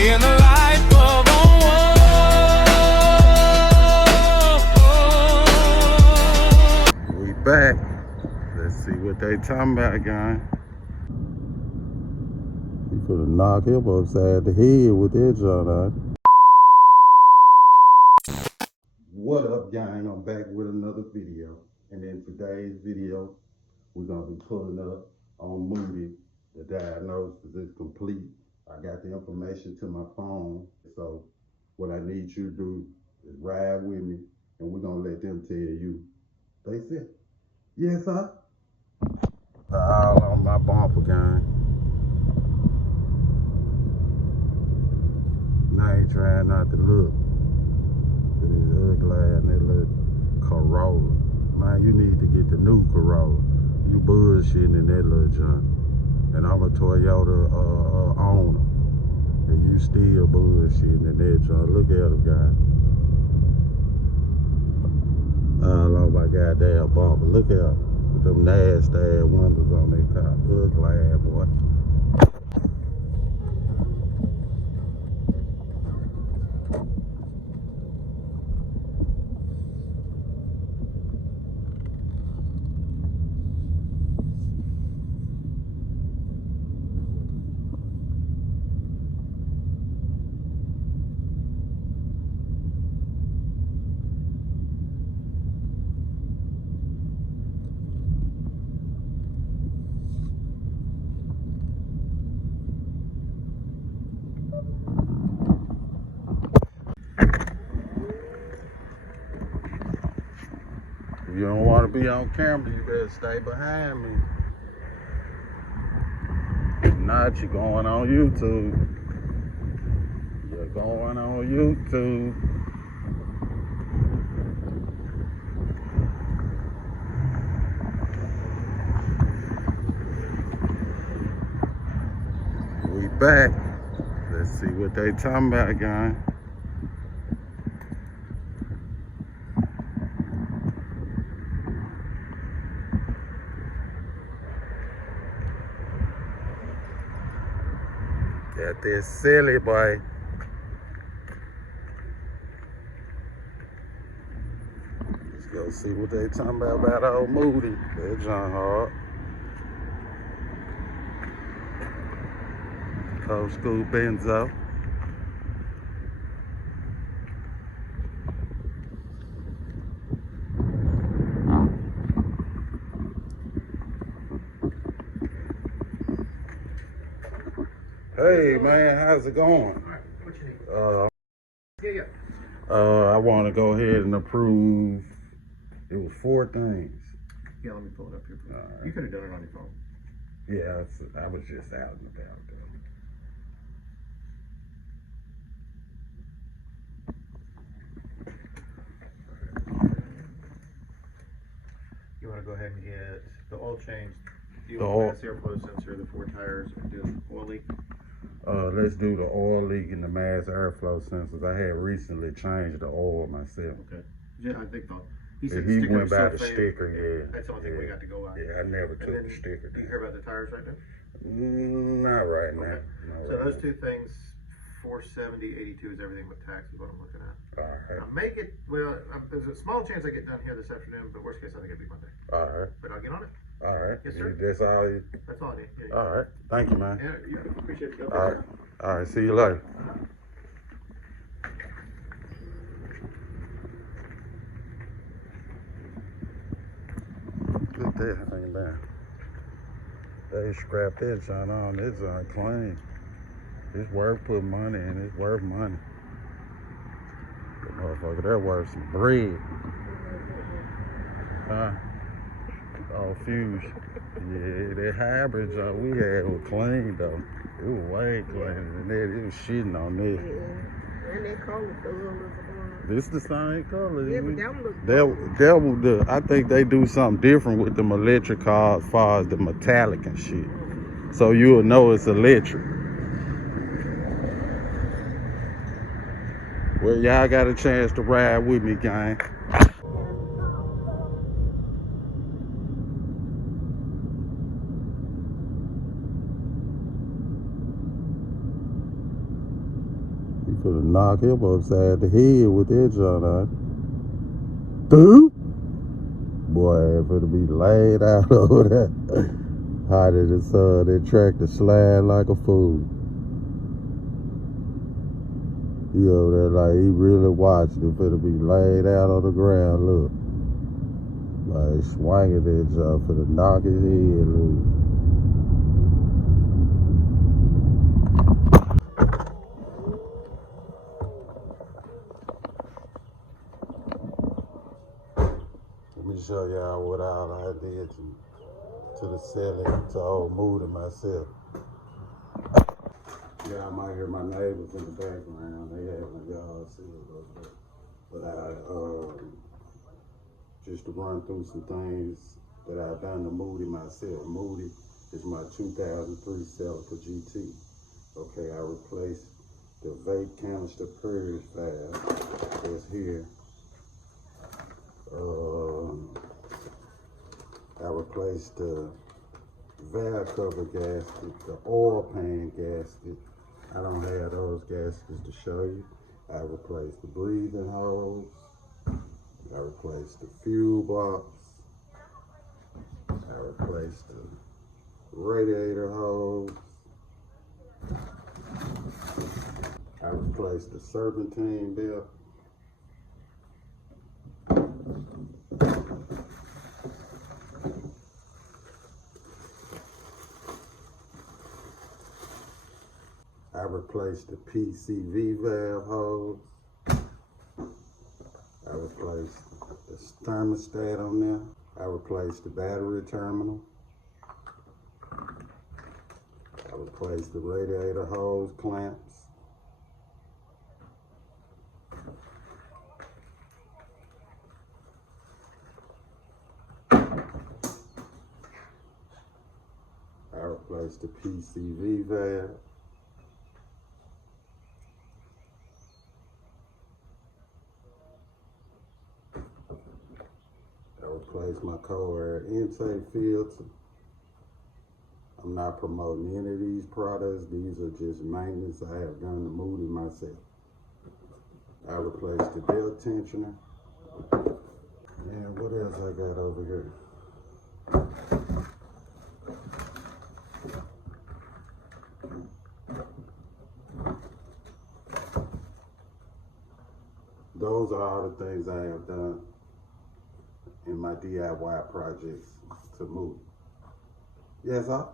day in the life of a woman. We back. Let's see what they talking about, gang. You could have knocked him upside the head with that joint on. What up, gang? I'm back with another video. And in today's video, we're gonna be pulling up on Moody. The diagnosis is complete. I got the information to my phone. So what I need you to do is ride with me, and we're gonna let them tell you. They said, yes, sir. All on my bumper, gang. Now I ain't trying not to look. It is ugly and that little Corolla. Man, you need to get the new Corolla. You bullshitting in that little junk. And I'm a Toyota owner. And you still bullshitting in that junk. Look at him, guy. All on my goddamn bumper. Look at him. With them nasty ass windows on that car. Ugly ass boy. If you don't want to be on camera, you better stay behind me. If not, you're going on YouTube. You're going on YouTube. We back. Let's see what they talking about, gang. Got this silly boy. Let's go see what they talking about old Moody. That John Hard. Old school Benzo. Hey man, how's it going? What you need? I want to go ahead and approve. It was 4 things. Yeah, let me pull it up here. Right. You could have done it on your phone. Yeah, I was just out and about there. You want to go ahead and get the oil change, the The oil oil- mass airflow sensor, the 4 tires, and do an oil leak. Let's do the oil leak and the mass airflow sensors. I had recently changed the oil myself. Okay. Yeah, I think he If said he the sticker went was by so the faded. sticker, yeah. That's the only thing we got to go by. Yeah, I never And took then, the sticker do you down. hear about the tires right now? Not right now. Okay. Not So right those now. 2 things, 470, 82 is everything with tax is what I'm looking at. All right. I may get, well, there's a small chance I get done here this afternoon, but worst case I think it'll be Monday. All right. But I'll get on it. All right. Yes, sir. That's all you. That's all I need. Yeah, All right. Thank you, man. yeah, appreciate it. All right. All right. See you later. Put that thing down. They scrapped that joint on. That joint clean. It's worth putting money in. It's worth money. That motherfucker, that worth some bread. Huh? Oh, fuse. Yeah, that hybrid joint we had was clean though. It was way cleaner than that. It was shitting on this. Yeah. And that color still looks This the same color. Yeah, but that one looks I think they do something different with them electric cars as far as the metallic and shit. So you'll know it's electric. Well, y'all got a chance to ride with me, gang. You finna knock him upside the head with that joint on. Doop! Boy, it finna be laid out over there. Hot in the sun, that tractor slide like a fool. He over there like he really watching it, finna be laid out on the ground, look. Like swinging that joint, finna knock his head loose. Let me show y'all what all I did to the ceiling, to old Moody myself. Y'all might hear my neighbors in the background. They having y'all see it over there. But just to run through some things that I've done to Moody myself. Moody is my 2003 Celica GT. Okay, I replaced the vape canister purge valve that's here. I replaced the valve cover gasket, the oil pan gasket. I don't have those gaskets to show you. I replaced the breathing hose. I replaced the fuel box. I replaced the radiator hose. I replaced the serpentine belt. I replaced the PCV valve hose. I replaced the thermostat on there. I replaced the battery terminal. I replaced the radiator hose clamps. I replaced the PCV valve. I replaced my cold air intake filter. I'm not promoting any of these products. These are just maintenance I have done to Moody myself. I replaced the belt tensioner. And what else I got over here? Those are all the things I have done in my DIY projects to Moody. Yes, sir?